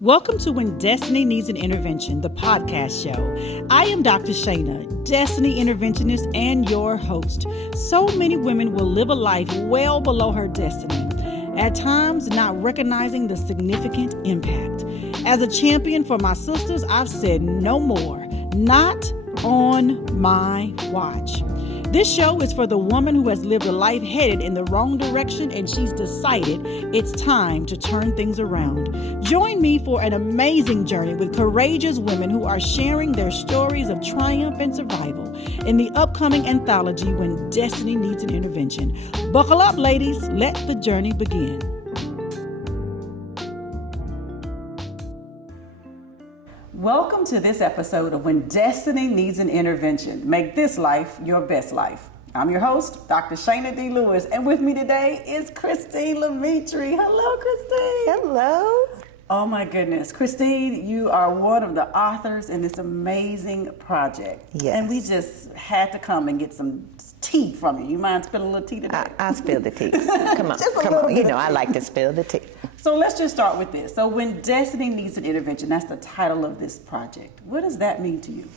Welcome to When Destiny Needs an Intervention, the podcast show. I am Dr. Shayna, Destiny Interventionist and your host. So many women will live a life well below her destiny, at times not recognizing the significant impact. As a champion for my sisters, I've said no more, not on my watch. This show is for the woman who has lived a life headed in the wrong direction and she's decided it's time to turn things around. Join me for an amazing journey with courageous women who are sharing their stories of triumph and survival in the upcoming anthology When Destiny Needs an Intervention. Buckle up, ladies. Let the journey begin. Welcome to this episode of When Destiny Needs an Intervention. Make this life your best life. I'm your host, Dr. Shayna D. Lewis, and with me today is Christine Lametrie. Hello, Christine. Hello. Oh my goodness. Christine, you are one of the authors in this amazing project. Yes. And we just had to come and get some tea from you. You mind spilling a little tea today? I'll spill the tea. Come on. You know I like to spill the tea. So let's just start with this. So When Destiny Needs an Intervention, that's the title of this project. What does that mean to you?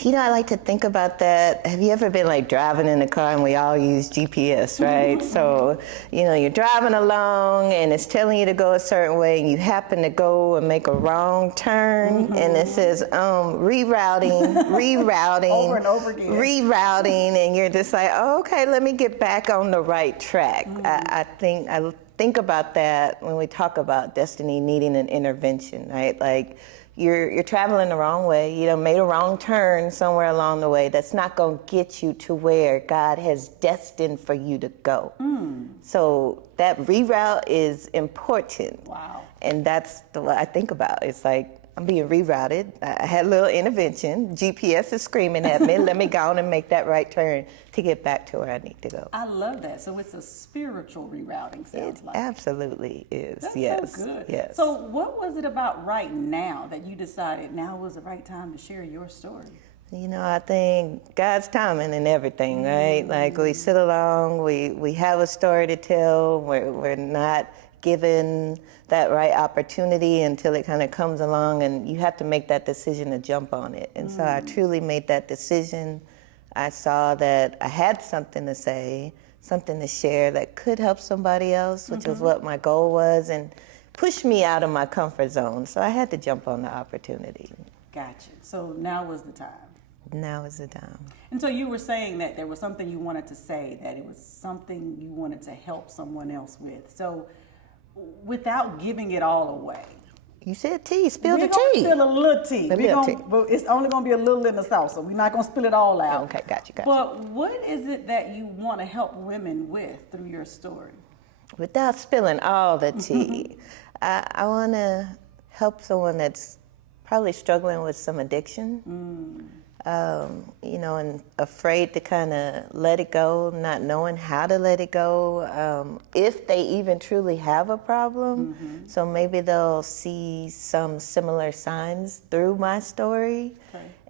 You know, I like to think about that. Have you ever been like driving in a car, and we all use GPS, right? So, you know, you're driving along and it's telling you to go a certain way and you happen to go and make a wrong turn and it says rerouting, Over and over again. rerouting, and you're just like, oh, okay, let me get back on the right track. I think about that when we talk about destiny needing an intervention, right? Like, you're traveling the wrong way, you know, made a wrong turn somewhere along the way. That's not going to get you to where God has destined for you to go. So that reroute is important. Wow. And that's what I think about. It's like, I'm being rerouted. I had a little intervention. GPS is screaming at me. Let me go on and make that right turn to get back to where I need to go. I love that. So it's a spiritual rerouting, sounds like. Absolutely is. That's yes. so good. Yes. So what was it about right now that you decided now was the right time to share your story? You know, I think God's timing and everything, right? Like, we sit along, we have a story to tell, we're not given that right opportunity until it kind of comes along, and you have to make that decision to jump on it. And so I truly made that decision. I saw that I had something to say, something to share that could help somebody else, which was what my goal was, and push me out of my comfort zone. So I had to jump on the opportunity. Gotcha. So now was the time. Now is the time. And so you were saying that there was something you wanted to say, that it was something you wanted to help someone else with. So without giving it all away. You said tea, spill the We're going to tea. spill a little tea. But it's only going to be a little in the sauce, so we're not going to spill it all out. Okay, gotcha. But what is it that you want to help women with through your story? Without spilling all the tea, I want to help someone that's probably struggling with some addiction, you know, and afraid to kind of let it go, not knowing how to let it go, if they even truly have a problem. So maybe they'll see some similar signs through my story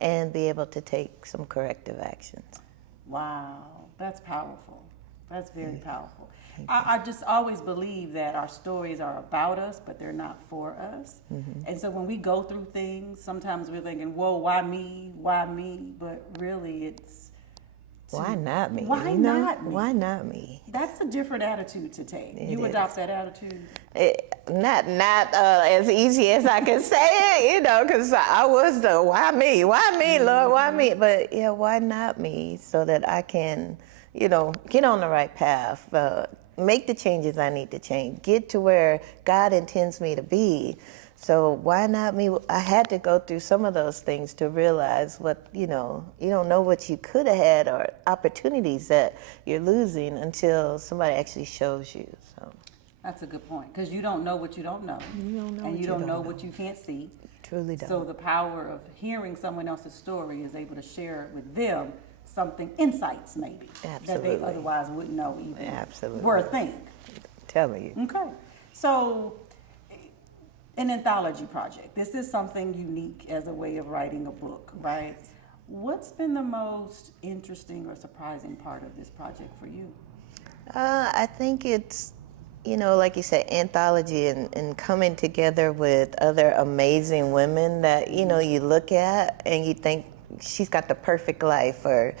and be able to take some corrective actions. Wow, that's powerful. That's very powerful. I just always believe that our stories are about us, but they're not for us. And so when we go through things, sometimes we're thinking, whoa, why me? Why me? But really it's... Why not me? Why not me? Why not me? That's a different attitude to take. You adopt that attitude? Not as easy as I can say it, you know, because I was the, why me? Why me, Lord? Why me? But yeah, why not me? So that I can, you know, get on the right path, make the changes I need to change, get to where God intends me to be. So why not me? I had to go through some of those things to realize what, you know, you don't know what you could have had or opportunities that you're losing until somebody actually shows you. So that's a good point, because you don't know what you don't know. And you don't know what you can't see. You truly don't. So the power of hearing someone else's story is able to share with them something, insights maybe, that they otherwise wouldn't know even were a thing. I'm telling you. Okay. So an anthology project. This is something unique as a way of writing a book, right? What's been the most interesting or surprising part of this project for you? I think it's like you said, anthology and coming together with other amazing women that, you look at and you think she's got the perfect life, or,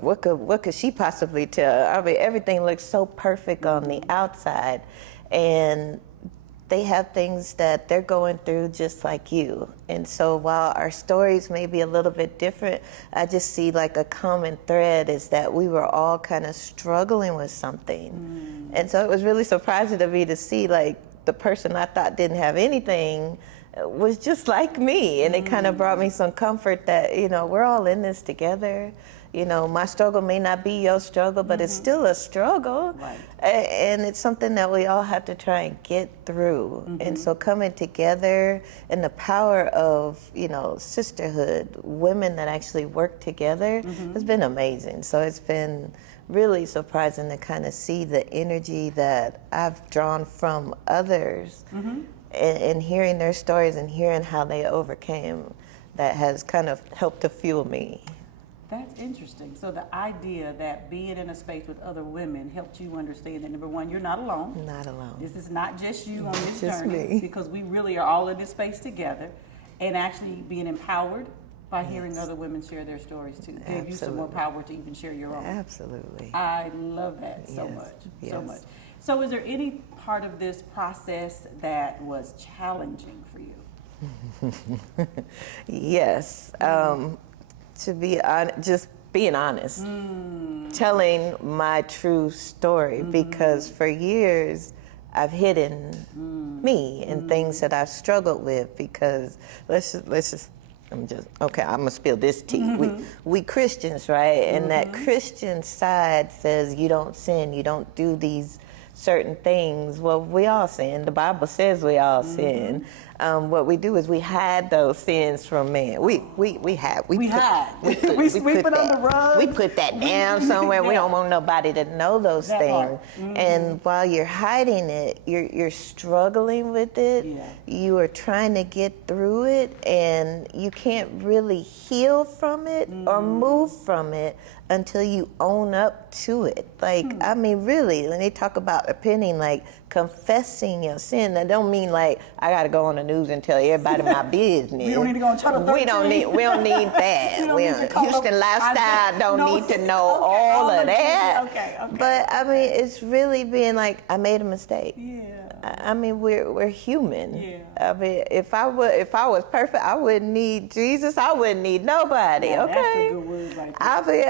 what could she possibly tell? I mean, everything looks so perfect on the outside, and they have things that they're going through just like you. And so while our stories may be a little bit different, I just see like a common thread is that we were all kind of struggling with something. And so it was really surprising to me to see like the person I thought didn't have anything was just like me. And it kind of brought me some comfort that, we're all in this together. My struggle may not be your struggle, but it's still a struggle. Right. And it's something that we all have to try and get through. And so coming together and the power of, sisterhood, women that actually work together has been amazing. So it's been really surprising to kind of see the energy that I've drawn from others and hearing their stories and hearing how they overcame. That has kind of helped to fuel me. That's interesting. So the idea that being in a space with other women helped you understand that, number one, you're not alone. Not alone. This is not just you on this Just journey, me. because we really are all in this space together, and actually being empowered by hearing other women share their stories too. Gave you some more power to even share your own. Absolutely. I love that so Yes. much, so Yes. much. So is there any part of this process that was challenging for you? Yes. To be just being honest, telling my true story, because for years I've hidden me and things that I've struggled with. Because I'm gonna spill this tea. We Christians, right? And that Christian side says you don't sin, you don't do these certain things. Well, we all sin. The Bible says we all sin. What we do is we hide those sins from man. We hide. We sweep it on the rug. We put that down somewhere. We don't want nobody to know those That things. part. And while you're hiding it, you're struggling with it. Yeah. You are trying to get through it, and you can't really heal from it or move from it until you own up to it. Like, I mean, really, when they talk about repenting, like confessing your sin, that don't mean like I gotta go on the news and tell everybody my business. We don't need to go on Channel 13. We don't need that. We don't need to call Houston up Lifestyle don't no. need to know Okay, all of that. Okay. But I mean, it's really being like, I made a mistake. Yeah. I mean, we're human. Yeah. I mean, if I was perfect, I wouldn't need Jesus. I wouldn't need nobody. Yeah, okay. that's a good word right there. I mean,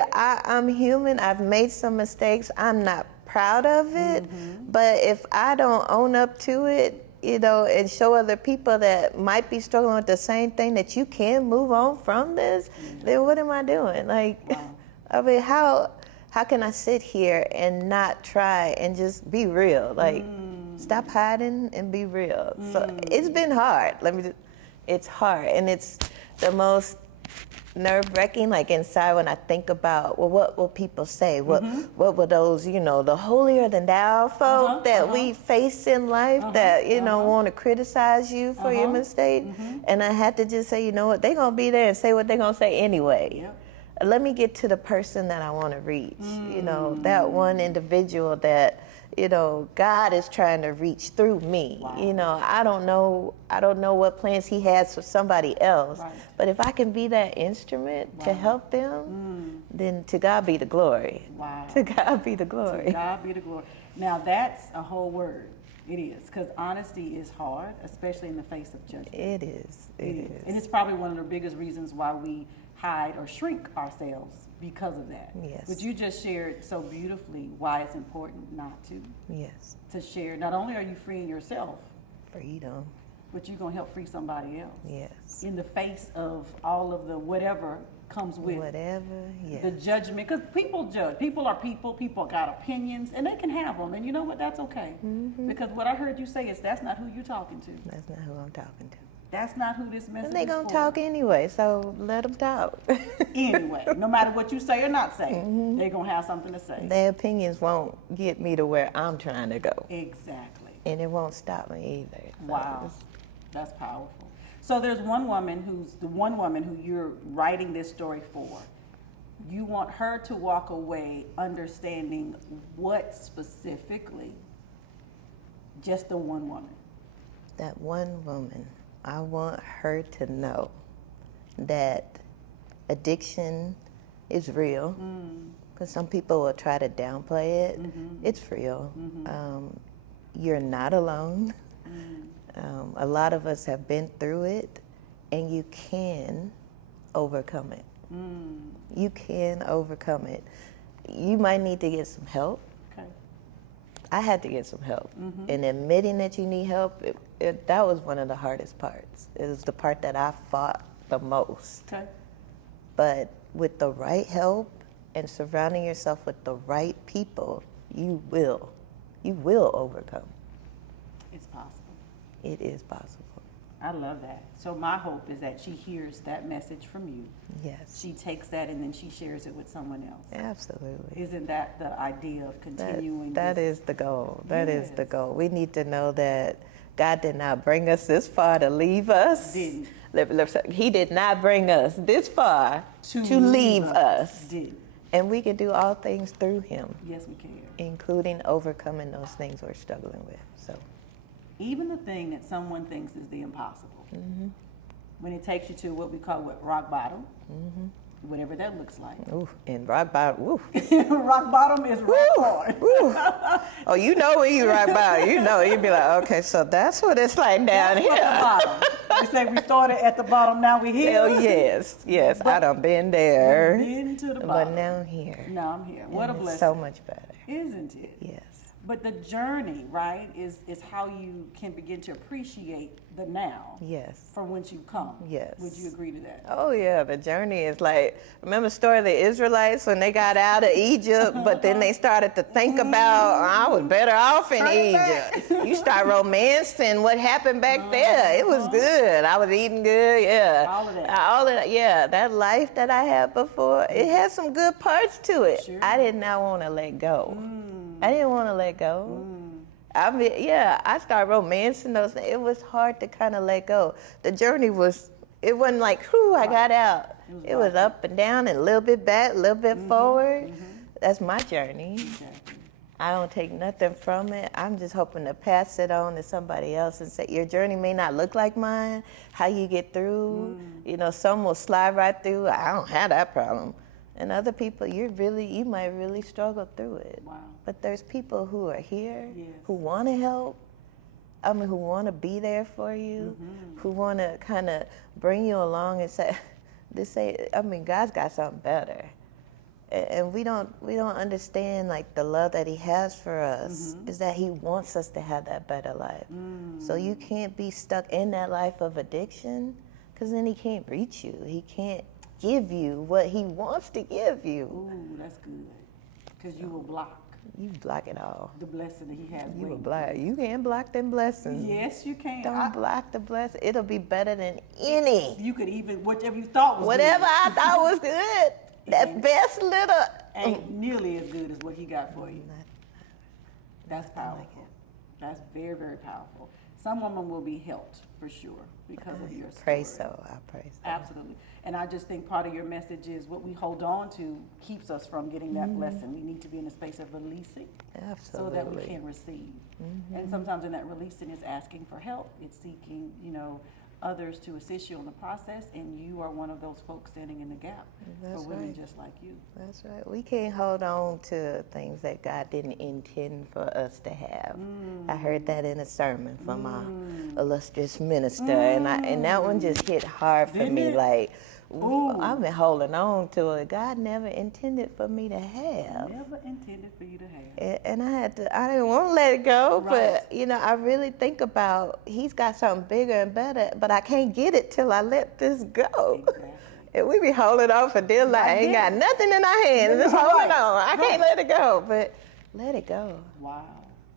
I'm human. I've made some mistakes. I'm not proud of it. But if I don't own up to it, and show other people that might be struggling with the same thing, that you can move on from this, then what am I doing? Like, I mean, how can I sit here and not try and just be real? Like, stop hiding and be real. So it's been hard. It's hard, and it's the most nerve-wracking, like inside, when I think about, well, what will people say? What will those, the holier than thou folk that we face in life that, want to criticize you for your mistake? And I had to just say, you know what, they're going to be there and say what they're going to say anyway. Yep. Let me get to the person that I want to reach, that one individual that, God is trying to reach through me. Wow. I don't know what plans he has for somebody else. Right. But if I can be that instrument to help them, then to God be the glory. Wow. To God be the glory. To God be the glory. Now that's a whole word. It is, because honesty is hard, especially in the face of judgment. It is. It is. And it's probably one of the biggest reasons why we hide or shrink ourselves because of that. Yes. But you just shared so beautifully why it's important not to. Yes. To share. Not only are you freeing yourself, Freedom. but you're going to help free somebody else. Yes. In the face of all of the whatever comes with Whatever. Yes. the judgment. Because people judge. People are people. People got opinions, and they can have them. And you know what? That's okay. Because what I heard you say is that's not who you're talking to. That's not who I'm talking to. That's not who this message And they is gonna for. talk anyway, so let them talk. Anyway, no matter what you say or not say, they're going to have something to say. Their opinions won't get me to where I'm trying to go. Exactly. And it won't stop me either. So Wow. That's powerful. So there's one woman who you're writing this story for. You want her to walk away understanding what specifically Just the one woman. That one woman, I want her to know that addiction is real. Because some people will try to downplay it. It's real. You're not alone. A lot of us have been through it, and you can overcome it. You can overcome it. You might need to get some help. Okay. I had to get some help. And admitting that you need help, that was one of the hardest parts. It was the part that I fought the most. Okay. But with the right help and surrounding yourself with the right people, you will overcome. It's possible. It is possible. I love that. So my hope is that she hears that message from you. Yes. She takes that and then she shares it with someone else. Absolutely. Isn't that the idea of continuing? That is the goal. That is the Yes. goal. We need to know that God did not bring us this far to leave us. Didn't. He did not bring us this far to leave us. Didn't. And we can do all things through him, Yes, we can. including overcoming those things we're struggling with. So, Even the thing that someone thinks is the impossible. When it takes you to what we call rock bottom, whatever that looks like. ooh, and rock bottom, ooh. Rock bottom is rock hard. Oh, you know when you rock bottom, you'd be like, okay, so that's what it's like down That's here. the bottom. They say we started at the bottom, now we here. Hell yes, I done been there. Been to the bottom. But now I'm here. Now I'm here. What a And it's blessing. so much better. Isn't it? Yes. But the journey, right, is how you can begin to appreciate the now Yes. from whence you've come. Yes. Would you agree to that? Oh yeah, the journey is like, remember the story of the Israelites when they got out of Egypt, but then they started to think about, I was better off in Egypt. You start romancing what happened back there. It was good. I was eating good, yeah. All of that. All of that, yeah. That life that I had before, it had some good parts to it. Sure. I did not want to let go. I didn't want to let go. I mean, yeah, I started romancing those things. It was hard to kind of let go. The journey it wasn't like, whew, I got out. It was up and down and a little bit back, a little bit forward. That's my journey. Exactly. I don't take nothing from it. I'm just hoping to pass it on to somebody else and say, your journey may not look like mine. How you get through, some will slide right through. I don't have that problem. And other people, you might really struggle through it. Wow. But there's people who are here, Yes. who want to help, who want to be there for you, who want to kind of bring you along and say, God's got something better. And we don't understand like the love that he has for us is that he wants us to have that better life. So you can't be stuck in that life of addiction, because then he can't reach you. He can't give you what he wants to give you. Ooh, that's good. Because you will block You block it all. the blessing that he has You will waiting. block. You can't block them blessings. Yes, you can. Don't block the blessing. It'll be better than any. You could even, whatever you thought was Whatever good, I thought was good, that best little. ain't nearly as good as what he got for you. That's powerful. That's very, very powerful. Some women will be helped for sure because of your story. Pray so. I pray so. Absolutely. And I just think part of your message is what we hold on to keeps us from getting that blessing. We need to be in a space of releasing so that we can receive. And sometimes in that releasing is asking for help. It's seeking, others to assist you in the process, and you are one of those folks standing in the gap That's for women right. just like you. That's right. We can't hold on to things that God didn't intend for us to have. I heard that in a sermon from our illustrious minister, and that one just hit hard for Didn't me. it? Like, Ooh. I've been holding on to it. God never intended for me to have. Never intended for you to have. And I didn't want to let it go, Right. but I really think about he's got something bigger and better, but I can't get it till I let this go. Exactly. And we be holding on for dear life. Ain't got nothing in our hands, just Right. holding on. I can't let it go, but let it go. Wow.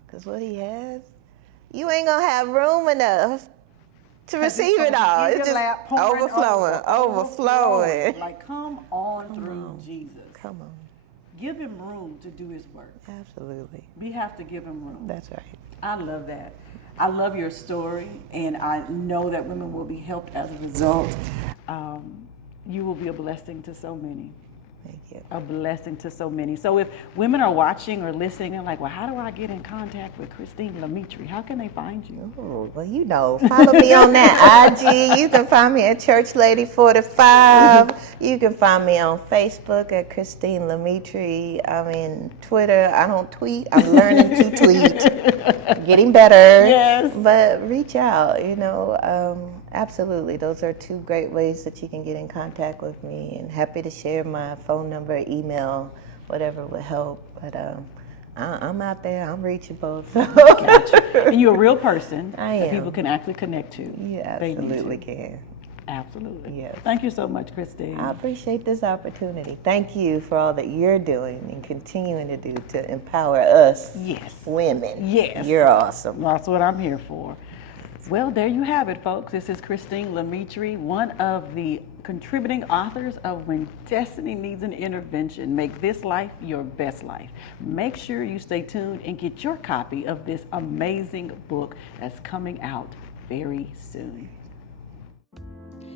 Because what he has, you ain't going to have room enough to receive it gonna all. be in It's your just lap, pouring overflowing. Like, come on through Jesus. Come on. Give him room to do his work. Absolutely. We have to give him room. That's right. I love that. I love your story, and I know that women will be helped as a result. You will be a blessing to so many. Thank you. A blessing to so many. So if women are watching or listening and like, well, how do I get in contact with Christine Lametrie? How can they find you? Oh, well, follow me on that IG. You can find me at Church Lady 45. You can find me on Facebook at Christine Lametrie. I'm in Twitter. I don't tweet. I'm learning to tweet. Getting better. Yes. But reach out, absolutely. Those are two great ways that you can get in contact with me, and happy to share my phone number, email, whatever would help. But I'm out there. I'm reachable. So. Gotcha. And you're a real person I that am. people can actually connect to. You absolutely can. Absolutely. Yes. Thank you so much, Christine. I appreciate this opportunity. Thank you for all that you're doing and continuing to do to empower us women. Yes. You're awesome. That's what I'm here for. Well, there you have it, folks. This is Christine Lametrie, one of the contributing authors of When Destiny Needs an Intervention. Make this life your best life. Make sure you stay tuned and get your copy of this amazing book that's coming out very soon.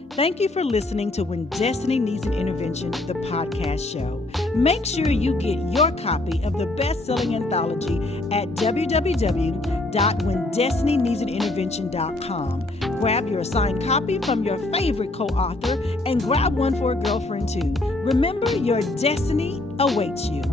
Thank you for listening to When Destiny Needs an Intervention, the podcast show. Make sure you get your copy of the best-selling anthology at www.whendestinyneedsanintervention.com. Grab your assigned copy from your favorite co-author and grab one for a girlfriend too. Remember, your destiny awaits you.